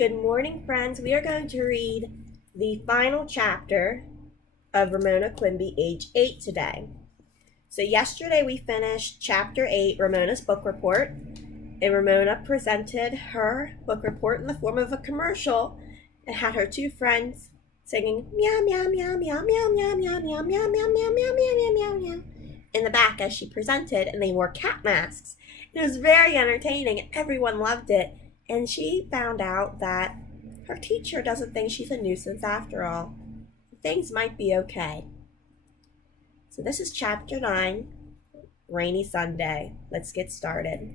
Good morning, friends. We are going to read the final chapter of Ramona Quimby, age 8 today. So yesterday we finished chapter 8, Ramona's book report, and Ramona presented her book report in the form of a commercial and had her two friends singing meow meow meow meow meow meow meow meow meow meow meow meow meow meow meow in the back as she presented, and they wore cat masks. It was very entertaining and everyone loved it. And she found out that her teacher doesn't think she's a nuisance after all. Things might be okay. So this is chapter 9, Rainy Sunday. Let's get started.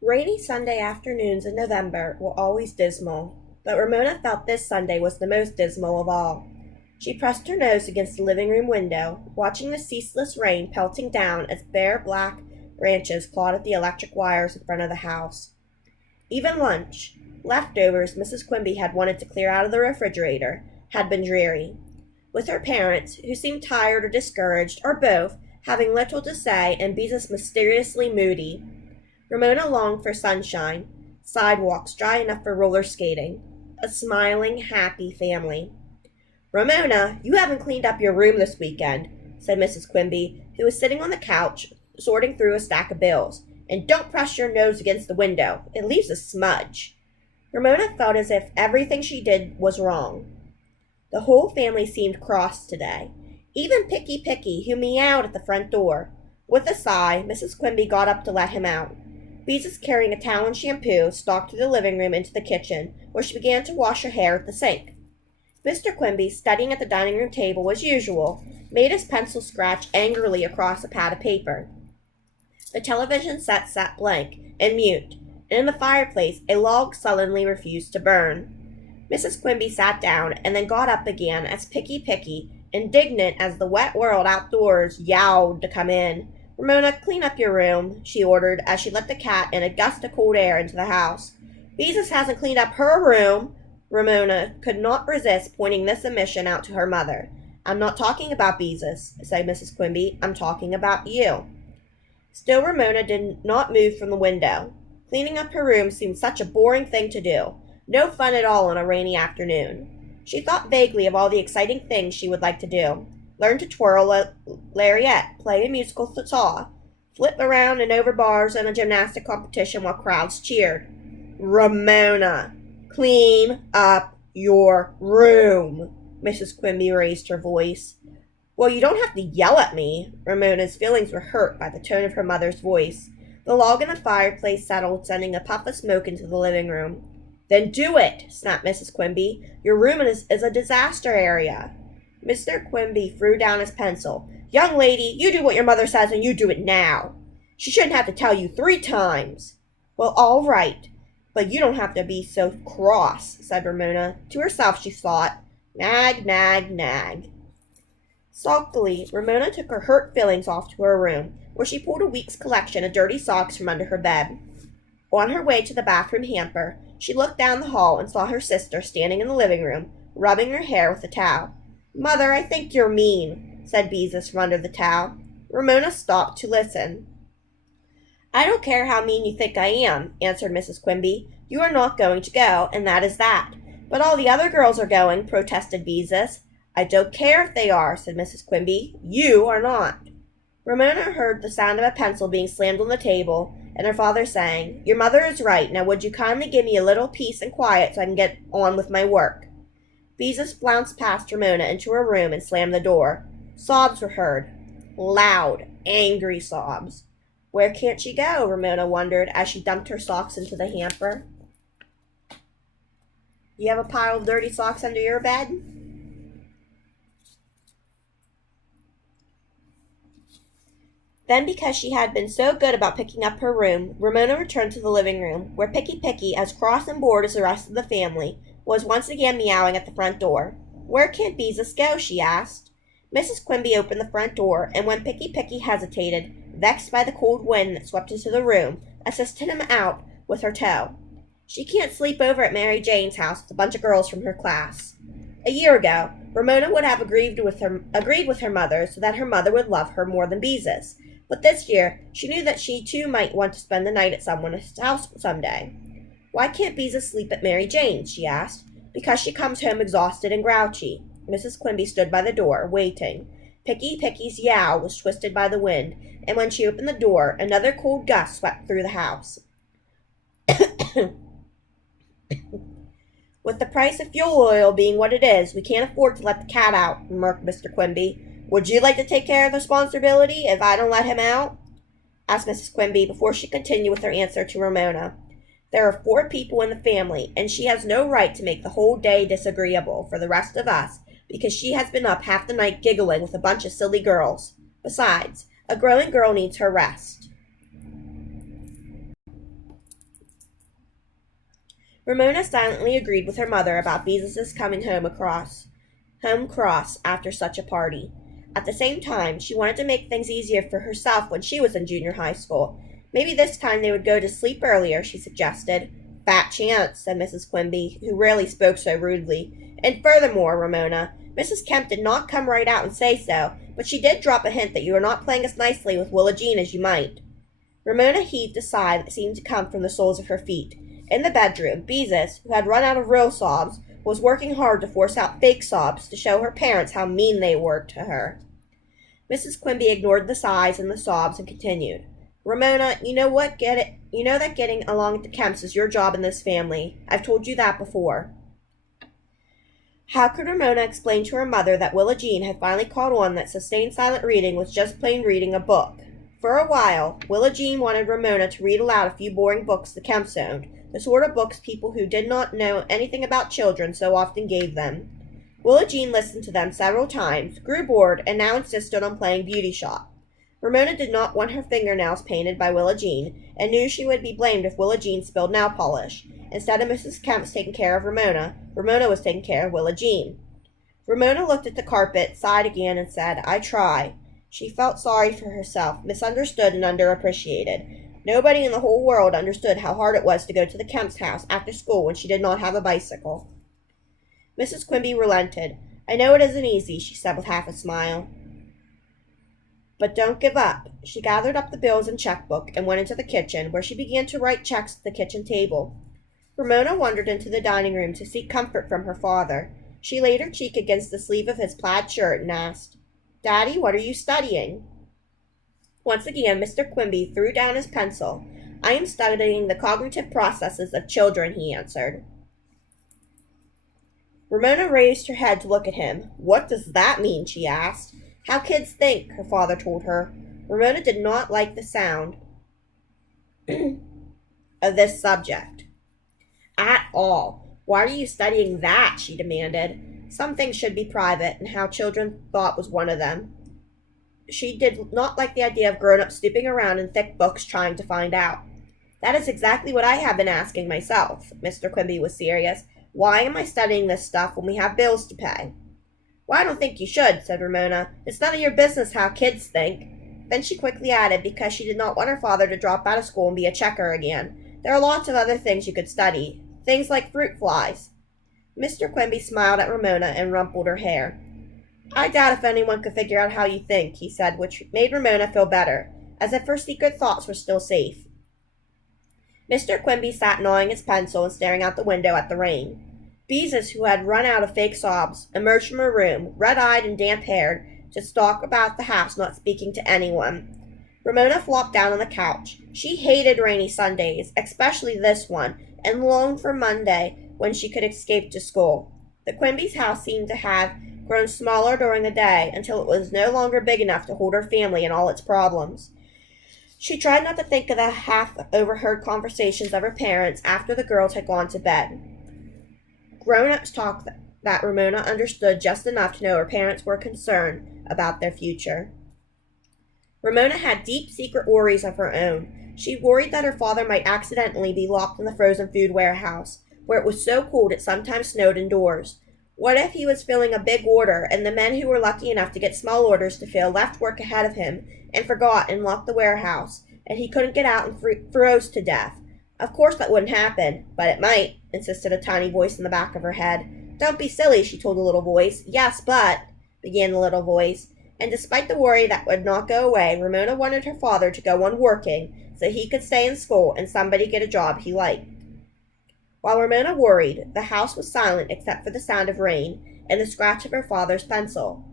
Rainy Sunday afternoons in November were always dismal, but Ramona felt this Sunday was the most dismal of all. She pressed her nose against the living room window, watching the ceaseless rain pelting down as bare black branches clawed at the electric wires in front of the house. Even lunch, leftovers Mrs. Quimby had wanted to clear out of the refrigerator, had been dreary. With her parents, who seemed tired or discouraged, or both, having little to say and Beezus mysteriously moody, Ramona longed for sunshine, sidewalks dry enough for roller skating, a smiling, happy family. "Ramona, you haven't cleaned up your room this weekend," said Mrs. Quimby, who was sitting on the couch, sorting through a stack of bills. "And don't press your nose against the window. It leaves a smudge." Ramona felt as if everything she did was wrong. The whole family seemed cross today. Even Picky Picky, who meowed at the front door. With a sigh, Mrs. Quimby got up to let him out. Beezus, carrying a towel and shampoo, stalked through the living room into the kitchen, where she began to wash her hair at the sink. Mr. Quimby, studying at the dining room table as usual, made his pencil scratch angrily across a pad of paper. The television set sat blank and mute, and in the fireplace a log sullenly refused to burn. Mrs. Quimby sat down and then got up again as Picky Picky, indignant as the wet world outdoors, yowled to come in. "Ramona, clean up your room," she ordered as she let the cat in a gust of cold air into the house. "Beezus hasn't cleaned up her room." Ramona could not resist pointing this omission out to her mother. "I'm not talking about Beezus," said Mrs. Quimby. "I'm talking about you." Still Ramona did not move from the window. Cleaning up her room seemed such a boring thing to do. No fun at all on a rainy afternoon. She thought vaguely of all the exciting things she would like to do. Learn to twirl a lariat, play a musical saw, flip around and over bars in a gymnastic competition while crowds cheered. "Ramona, clean up your room." Mrs. Quimby raised her voice. "Well, you don't have to yell at me." Ramona's feelings were hurt by the tone of her mother's voice. The log in the fireplace settled, sending a puff of smoke into the living room. "Then do it," snapped Mrs. Quimby. "Your room is a disaster area." Mr. Quimby threw down his pencil. "Young lady, you do what your mother says, and you do it now. She shouldn't have to tell you 3 times. "Well, all right, but you don't have to be so cross," said Ramona. To herself she thought, "Nag, nag, nag." Sulkily, Ramona took her hurt feelings off to her room, where she pulled a week's collection of dirty socks from under her bed. On her way to the bathroom hamper, she looked down the hall and saw her sister standing in the living room, rubbing her hair with a towel. "Mother, I think you're mean," said Beezus from under the towel. Ramona stopped to listen. "I don't care how mean you think I am," answered Mrs. Quimby. "You are not going to go, and that is that." "But all the other girls are going," protested Beezus. "I don't care if they are," said Mrs. Quimby. "You are not." Ramona heard the sound of a pencil being slammed on the table, and her father saying, "Your mother is right. Now would you kindly give me a little peace and quiet so I can get on with my work?" Beezus flounced past Ramona into her room and slammed the door. Sobs were heard. Loud, angry sobs. Where can't she go? Ramona wondered as she dumped her socks into the hamper. You have a pile of dirty socks under your bed? Then, because she had been so good about picking up her room, Ramona returned to the living room, where Picky Picky, as cross and bored as the rest of the family, was once again meowing at the front door. "Where can't Beezus go?" she asked. Mrs. Quimby opened the front door, and when Picky Picky hesitated, vexed by the cold wind that swept into the room, assisted him out with her toe. "She can't sleep over at Mary Jane's house with a bunch of girls from her class." A year ago, Ramona would have agreed with her mother so that her mother would love her more than Beezus. But this year, she knew that she too might want to spend the night at someone's house someday. "Why can't Beezus sleep at Mary Jane's?" she asked. "Because she comes home exhausted and grouchy." Mrs. Quimby stood by the door, waiting. Picky's yowl was twisted by the wind, and when she opened the door, another cold gust swept through the house. "With the price of fuel oil being what it is, we can't afford to let the cat out," remarked Mr. Quimby. "Would you like to take care of the responsibility if I don't let him out?" asked Mrs. Quimby before she continued with her answer to Ramona. "There are 4 people in the family, and she has no right to make the whole day disagreeable for the rest of us because she has been up half the night giggling with a bunch of silly girls. Besides, a growing girl needs her rest." Ramona silently agreed with her mother about Beezus coming home cross after such a party. At the same time, she wanted to make things easier for herself when she was in junior high school. Maybe this time they would go to sleep earlier, she suggested. "Fat chance," said Mrs. Quimby, who rarely spoke so rudely. "And furthermore, Ramona, Mrs. Kemp did not come right out and say so, but she did drop a hint that you are not playing as nicely with Willa Jean as you might." Ramona heaved a sigh that seemed to come from the soles of her feet. In the bedroom, Beezus, who had run out of real sobs, was working hard to force out fake sobs to show her parents how mean they were to her. Mrs. Quimby ignored the sighs and the sobs and continued. "Ramona, you know that getting along with the Kemps is your job in this family. I've told you that before." How could Ramona explain to her mother that Willa Jean had finally caught on that sustained silent reading was just plain reading a book? For a while, Willa Jean wanted Ramona to read aloud a few boring books the Kemps owned, the sort of books people who did not know anything about children so often gave them. Willa Jean listened to them several times, grew bored, and now insisted on playing beauty shop. Ramona did not want her fingernails painted by Willa Jean, and knew she would be blamed if Willa Jean spilled nail polish. Instead of Mrs. Kemp's taking care of Ramona, Ramona was taking care of Willa Jean. Ramona looked at the carpet, sighed again, and said, "I try." She felt sorry for herself, misunderstood and underappreciated. Nobody in the whole world understood how hard it was to go to the Kemp's house after school when she did not have a bicycle. Mrs. Quimby relented. "I know it isn't easy," she said with half a smile. "But don't give up." She gathered up the bills and checkbook and went into the kitchen, where she began to write checks at the kitchen table. Ramona wandered into the dining room to seek comfort from her father. She laid her cheek against the sleeve of his plaid shirt and asked, "Daddy, what are you studying?" Once again, Mr. Quimby threw down his pencil. "I am studying the cognitive processes of children," he answered. Ramona raised her head to look at him. "What does that mean?" she asked. "How kids think," her father told her. Ramona did not like the sound of this subject at all. "Why are you studying that?" she demanded. Some things should be private, and how children thought was one of them. She did not like the idea of grown-ups snooping around in thick books trying to find out. "That is exactly what I have been asking myself." Mr. Quimby was serious. "Why am I studying this stuff when we have bills to pay?" "Well, I don't think you should," said Ramona. "It's none of your business how kids think." Then she quickly added, because she did not want her father to drop out of school and be a checker again, "There are lots of other things you could study. Things like fruit flies." Mr. Quimby smiled at Ramona and rumpled her hair. "I doubt if anyone could figure out how you think," he said, which made Ramona feel better, as if her secret thoughts were still safe. Mr. Quimby sat gnawing his pencil and staring out the window at the rain. Beezus, who had run out of fake sobs, emerged from her room, red-eyed and damp-haired, to stalk about the house, not speaking to anyone. Ramona flopped down on the couch. She hated rainy Sundays, especially this one, and longed for Monday, when she could escape to school. The Quimby's house seemed to have grown smaller during the day, until it was no longer big enough to hold her family and all its problems. She tried not to think of the half-overheard conversations of her parents after the girls had gone to bed. Grown-ups talked that Ramona understood just enough to know her parents were concerned about their future. Ramona had deep secret worries of her own. She worried that her father might accidentally be locked in the frozen food warehouse, where it was so cold it sometimes snowed indoors. What if he was filling a big order, and the men who were lucky enough to get small orders to fill left work ahead of him, and forgot and locked the warehouse, and he couldn't get out and froze to death? Of course that wouldn't happen, but it might, insisted a tiny voice in the back of her head. "Don't be silly," she told the little voice. "Yes, but," began the little voice. And despite the worry that would not go away, Ramona wanted her father to go on working, so he could stay in school and somebody get a job he liked. While Ramona worried, the house was silent except for the sound of rain and the scratch of her father's pencil.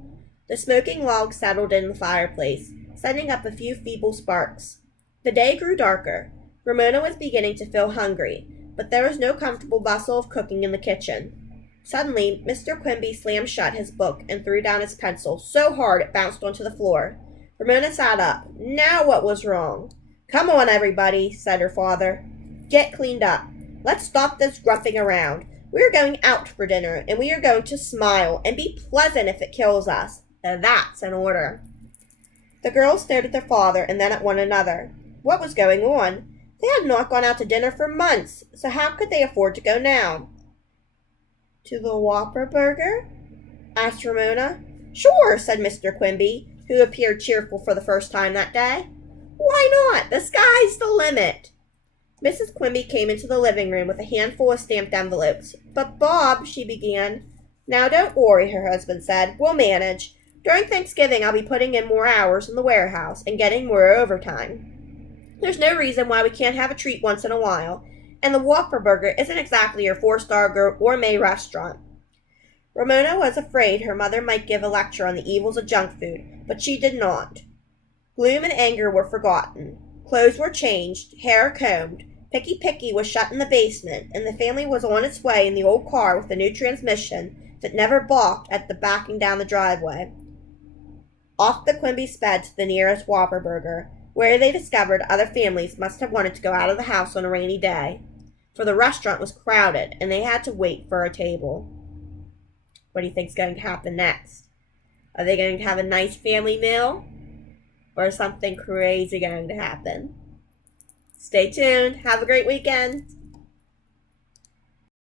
The smoking logs settled in the fireplace, sending up a few feeble sparks. The day grew darker. Ramona was beginning to feel hungry, but there was no comfortable bustle of cooking in the kitchen. Suddenly, Mr. Quimby slammed shut his book and threw down his pencil so hard it bounced onto the floor. Ramona sat up. Now what was wrong? "Come on, everybody," said her father. "Get cleaned up. Let's stop this grumping around. We are going out for dinner, and we are going to smile and be pleasant if it kills us. That's an order." The girls stared at their father and then at one another. What was going on? They had not gone out to dinner for months, so how could they afford to go now? "To the Whopper Burger?" asked Ramona. "Sure," said Mr. Quimby, who appeared cheerful for the first time that day. "Why not? The sky's the limit." Mrs. Quimby came into the living room with a handful of stamped envelopes. "But Bob," she began. "Now don't worry," her husband said. "We'll manage. During Thanksgiving I'll be putting in more hours in the warehouse and getting more overtime. There's no reason why we can't have a treat once in a while, and the Whopper Burger isn't exactly your four-star gourmet restaurant." Ramona was afraid her mother might give a lecture on the evils of junk food, but she did not. Gloom and anger were forgotten. Clothes were changed, hair combed, Picky was shut in the basement, and the family was on its way in the old car with the new transmission that never balked at the backing down the driveway. Off the Quimby sped to the nearest Whopper Burger, where they discovered other families must have wanted to go out of the house on a rainy day, for the restaurant was crowded and they had to wait for a table. What do you think's going to happen next? Are they going to have a nice family meal? Or is something crazy going to happen? Stay tuned. Have a great weekend.